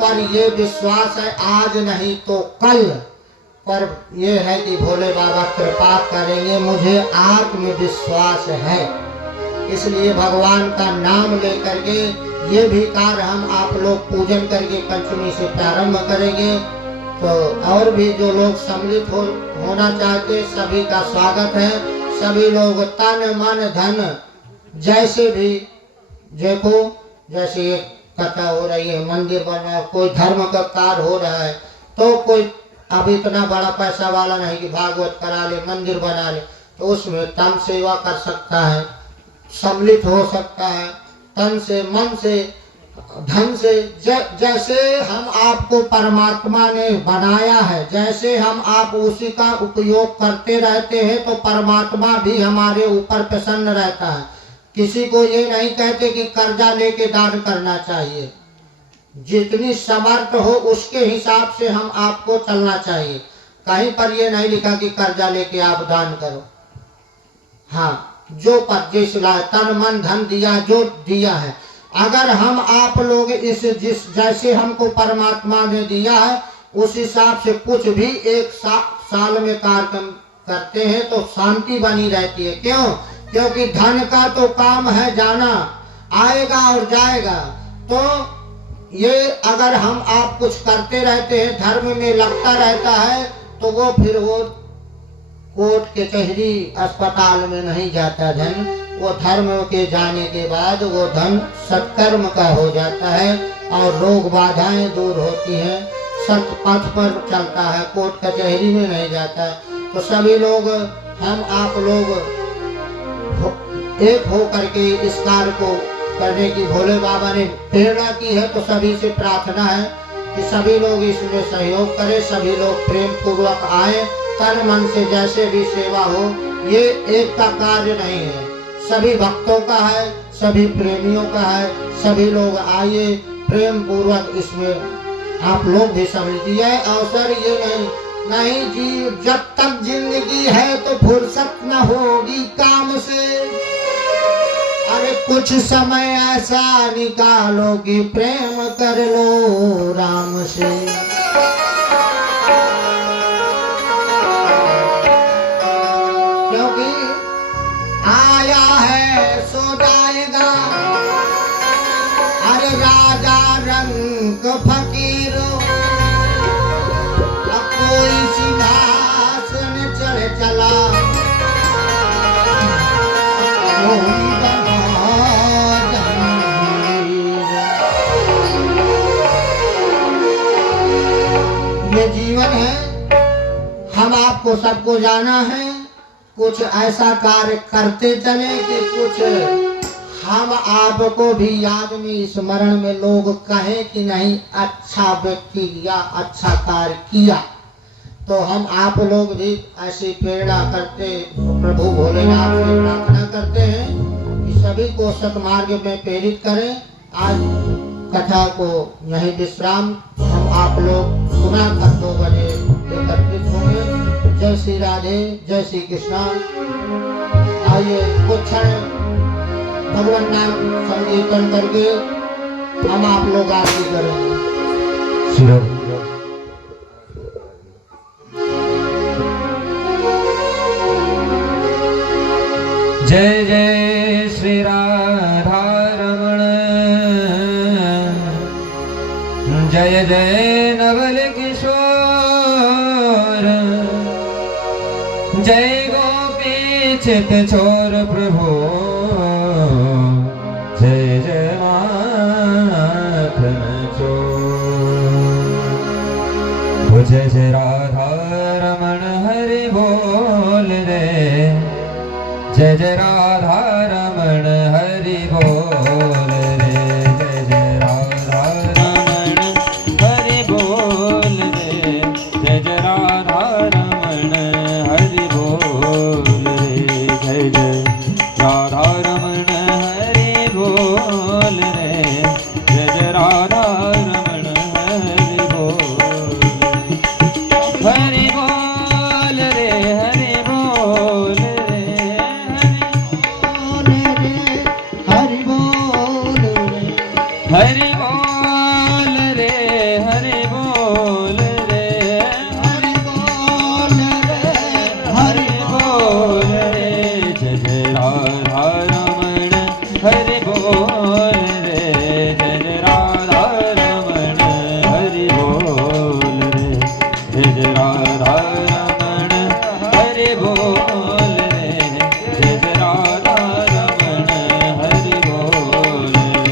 पर ये विश्वास है आज नहीं तो कल, पर ये है कि भोले बाबा कृपा करेंगे, मुझे आत्मविश्वास है। इसलिए भगवान का नाम लेकर के ये भी कार्य हम आप लोग पूजन करके पंचमी से प्रारंभ करेंगे। तो और भी जो लोग सम्मिलित होना चाहते, सभी का स्वागत है। सभी लोग तन मन धन जैसे भी, देखो जैसे ये कथा हो रही है, मंदिर बना, कोई धर्म का कार्य हो रहा है, तो कोई अब इतना बड़ा पैसा वाला नहीं कि भागवत करा ले, मंदिर बना ले, तो उसमें तन सेवा कर सकता है, सम्मिलित हो सकता है, तन से, मन से, धन से। जैसे हम आपको परमात्मा ने बनाया है, जैसे हम आप उसी का उपयोग करते रहते हैं, तो परमात्मा भी हमारे ऊपर प्रसन्न रहता है। किसी को ये नहीं कहते कि कर्जा लेके दान करना चाहिए, जितनी समर्थ हो उसके हिसाब से हम आपको चलना चाहिए। कहीं पर ये नहीं लिखा कि कर्जा लेके आप दान करो। हाँ, जो जिस तन मन धन दिया, जो दिया है, अगर हम आप लोग इस जैसे हमको परमात्मा ने दिया है उस हिसाब से कुछ भी एक साल में कार्यक्रम करते हैं तो शांति बनी रहती है। क्यों? क्योंकि धन का तो काम है जाना, आएगा और जाएगा। तो ये अगर हम आप कुछ करते रहते हैं, धर्म में लगता रहता है, तो वो फिर वो कोर्ट कचहरी अस्पताल में नहीं जाता धन, वो धर्म के जाने के बाद वो धन सत्कर्म का हो जाता है और रोग बाधाएं दूर होती हैं, सत पथ पर चलता है, कोर्ट कचहरी में नहीं जाता। तो सभी लोग, हम आप लोग एक हो करके इस कार्य को करने की भोले बाबा ने प्रेरणा की है। तो सभी से प्रार्थना है कि सभी लोग इसमें सहयोग करें, सभी लोग प्रेम पूर्वक आए, तन मन से जैसे भी सेवा हो। ये एक का कार्य नहीं है, सभी भक्तों का है, सभी प्रेमियों का है। सभी लोग आइए प्रेम पूर्वक इसमें आप लोग भी समझ दिए। अवसर ये नहीं जी, जब तक जिंदगी है तो फुर्सत न होगी काम से। अरे कुछ समय ऐसा निकालो कि प्रेम कर लो राम से। क्योंकि आया है सो जाएगा, अरे राजा रंग फकीरो, अब कोई सिंहासन चढ़ चला, कोई बना जमीर। ये जीवन है, हम आपको सबको जाना है। कुछ ऐसा कार्य करते चले कि कुछ हम आपको भी याद में स्मरण में लोग कहें कि नहीं अच्छा व्यक्ति या अच्छा कार्य किया। तो हम आप लोग भी ऐसी प्रेरणा करते प्रभु भोलेनाथ से प्रार्थना करते हैं कि सभी को सतमार्ग में प्रेरित करें। आज कथा को यहीं विश्राम, हम आप लोग पुनः 2 बजे एकत्रित होंगे। जय श्री राधे, जय श्री कृष्णा। आइए कुछ क्षण भगवान नाम संकीर्तन करके हम आप लोग आरती करेंगे। जय जय श्री राधा रमण, जय जय नवल किशोर, जय गोपी चित छोर प्रभु, जय जय माखन चोर। जय जय राधा रमण हरि बोल रे, जय जय राधा रमण हरि बोल रे, जय जय राधा रमण हरि बोल रे, जय जय राधा रमण हरि बोल रे, जय जय राधा रमण हरि बोल रे, जय जय राधा रमण हरि बोल हरि बोल रे, हरि बोल हरि बोल रे, हरि बोल रे, हरि बोल रे, हरि बोल रे, जय जय राधा रमण हरि बोल रे, जय जय राधा रमण हरि बोल रे, जय जय राधा रमण हरि बोल रे, जय जय राधा रमण हरि बोल रे।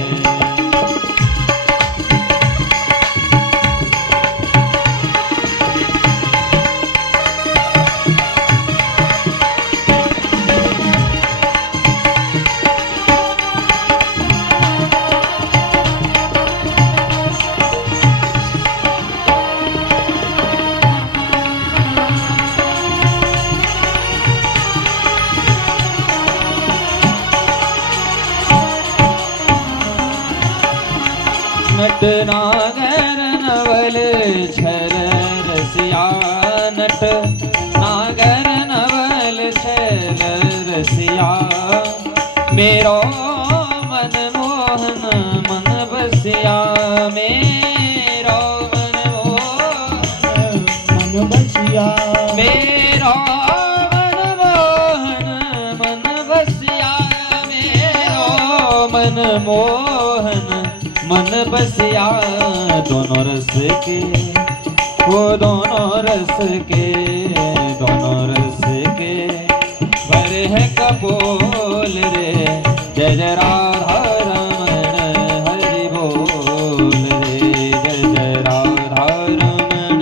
नट नागर नवल छर रसिया, नट नागर नवल छर रसिया, मेरो मन मोहन मन बसिया, मेरो मन मोहन मन बसिया, मेरो मन मोहन मन बसिया, मेरो मन मोहन मन बसिया। दोनों रस के, वो दोनों रस के, दोनों रस कपोल रे जय जय राधा रमण हरि बोल रे जय जय राधा रमण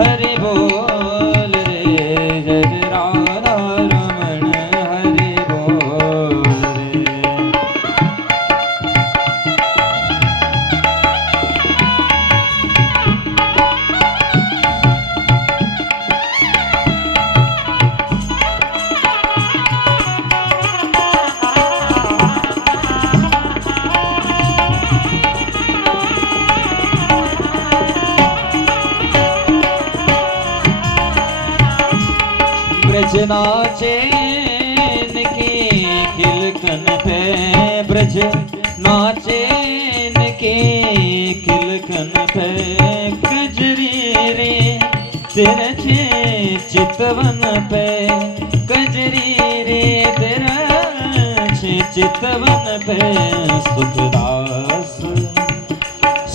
हरि बोल रे जय जय राधा रमण हरि बोल रे। ब्रज नाचे इनकी खिलकन पे ब्रज नाचे इनकी खिलकन पे कजरी रे तेरे चितवन पे कजरी रे तेरा चितवन पे सुखदास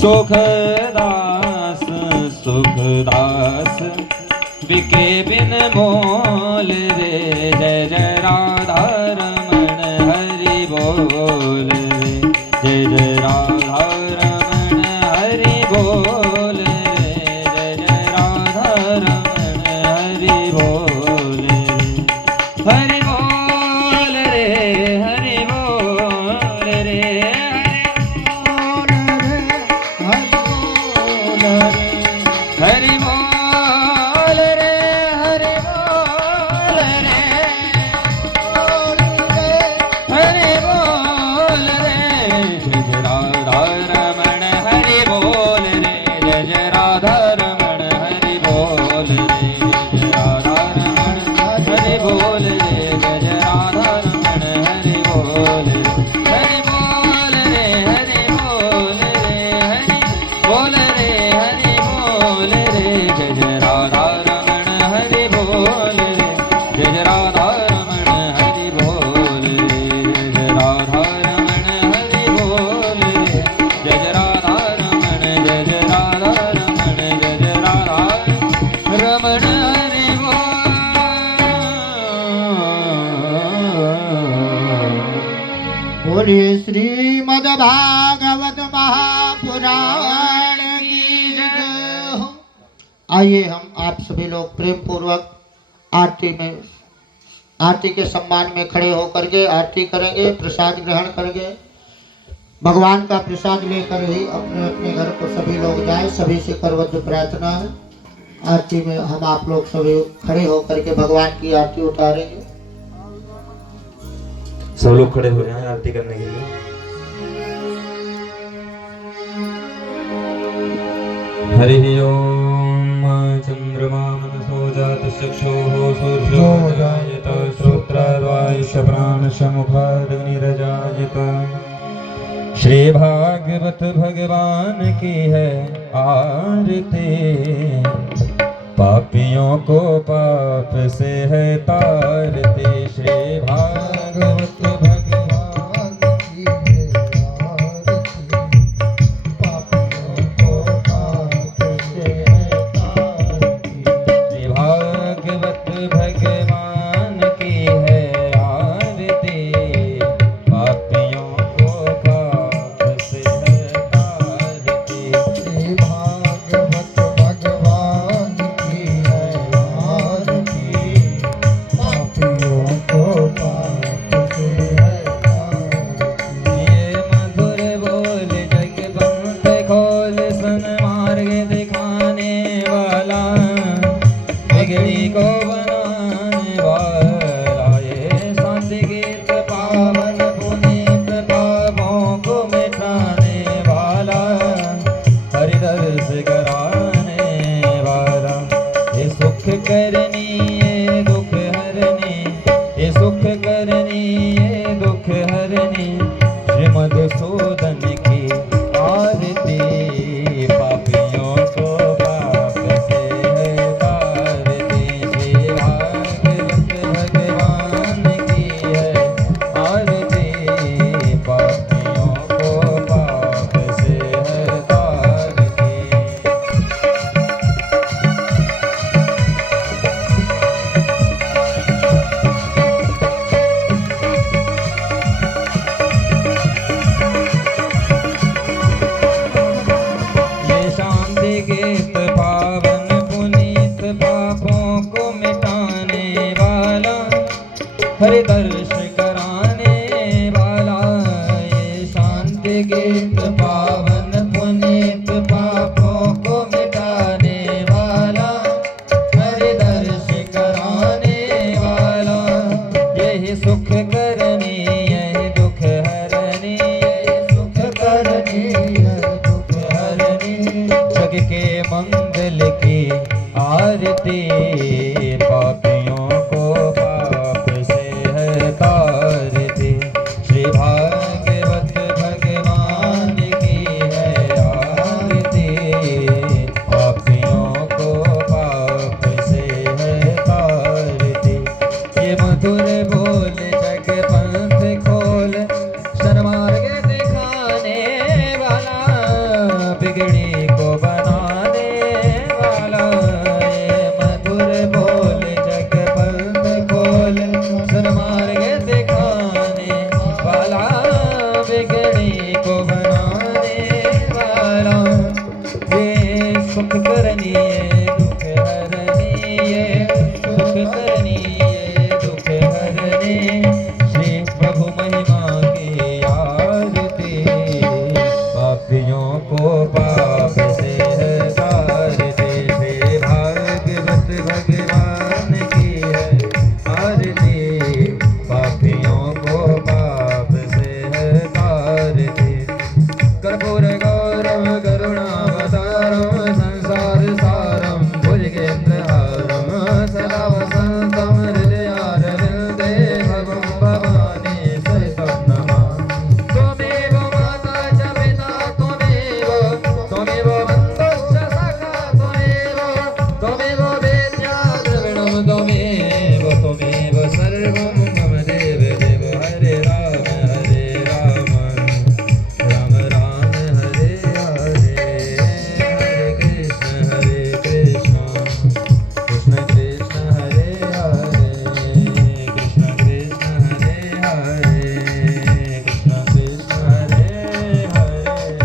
सुखदास सुखदास बिके बिन मोल रे जय जय राधा रमण हरि बोल रे जय जय राधा रमण हरि बोल रे जय जय राधा रमण हरि बोल रे हरि बोल रे हरि बोल रे हरि बोल बोलिए श्रीमद् भागवत महापुराण की जय हो। आइए हम आप सभी लोग प्रेम पूर्वक आरती के सम्मान में खड़े होकर के आरती करेंगे, प्रसाद ग्रहण करेंगे। भगवान का प्रसाद लेकर ही अपने अपने घर को सभी लोग जाएं। सभी से करवत प्रार्थना है। आरती में हम आप लोग सभी खड़े होकर के भगवान की आरती उतारेंगे। सब लोग खड़े हो जाएं आरती करने के लिए। हरि ओम चंद्रमा मनसो जात चक्षुः सूर्यो जायत श्रोत्रद्वायुष प्राणशमुखाग्निरजायत। श्री भागवत भगवान की है आरती, पापियों को पाप से है तारती। श्री भागवत भगवान की है आरती, पापियों को पाप से है तारती। श्री भागवत भगवान की है आरती, पापियों को पाप से है तारती। श्री भागवत भगवान की है आरती, पापियों को पाप गीत पावन पुनीत पापों को मिटाने वाला हरि दर्श कराने वाला ये शांति गीत पावन पुनीत पापों को मिटाने वाला हरि दर्श कराने वाला यही सुख करनी यही दुख हरनी यही सुख करनी यही दुख हरनी जग के मंगल की आरती पापियों को पाप से है तारती श्री भागवत भगवान की है आरती पापियों को पाप से है तारती ये मधुर बोल जग पंथ खोल शर्मार्ग दिखाने वाला बिगड़ी को बनाने वाला ये मधुर बोल जग पंथ खोल शर्मार्ग दिखाने वाला बिगड़ी को बनाने वाला ये सुख करनी ये दुख हरनी ये सुख करनी ये दुख हरनी श्री प्रभु महिमा की आरती पापियों को पाप से है तारती श्री भागवत भगवान की है आरती पापियों को पाप से है तारती कर्पूर गौरव करुणावतारम संसार सारम भुजगेन्द्रहारम सदा वसन्तं हृदयारविन्दे भवं भवानी सहितं नमामि त्वमेव माता च पिता त्वमेव बन्धुश्च सखा त्वमेव वेद्या द्रविणं त्वमेव सर्वं मम देव देव हरे राम राम राम हरे हरे हरे कृष्ण कृष्ण कृष्ण हरे हरे कृष्ण कृष्ण हरे हरे कृष्ण कृष्ण हरे हरे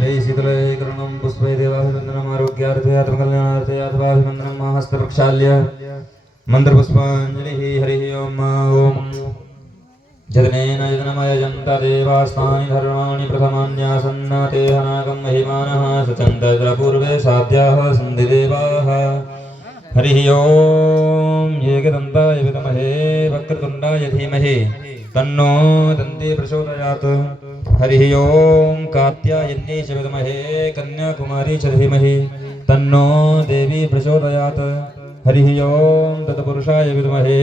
जय शीतले करुणं पुष्पे देवाभिवन्दनम् आरोग्यार्थे आत्मकल्याणार्थे आत्माभिवन्दनम् हस्तप्रक्षाल्य मन्त्रपुष्पाञ्जलिः हरिः ओम् ॐ जगनेन जगन्मयजन्ता देवास्तानि धर्माणि प्रथमान्यासन्न ते हनाकं महिमानः सचन्तत्र पूर्वे साध्याः सन्ति देवाः हरिः ॐ एकदन्ताय विद्महे वक्रतुण्डाय धीमहि तन्नो दन्ती प्रचोदयात् हरिः ॐ कात्यायन्यै च विद्महे कन्याकुमारी च धीमहि तन्नो देवी प्रचोदयात् हरिः ॐ तत्पुरुषाय विद्महे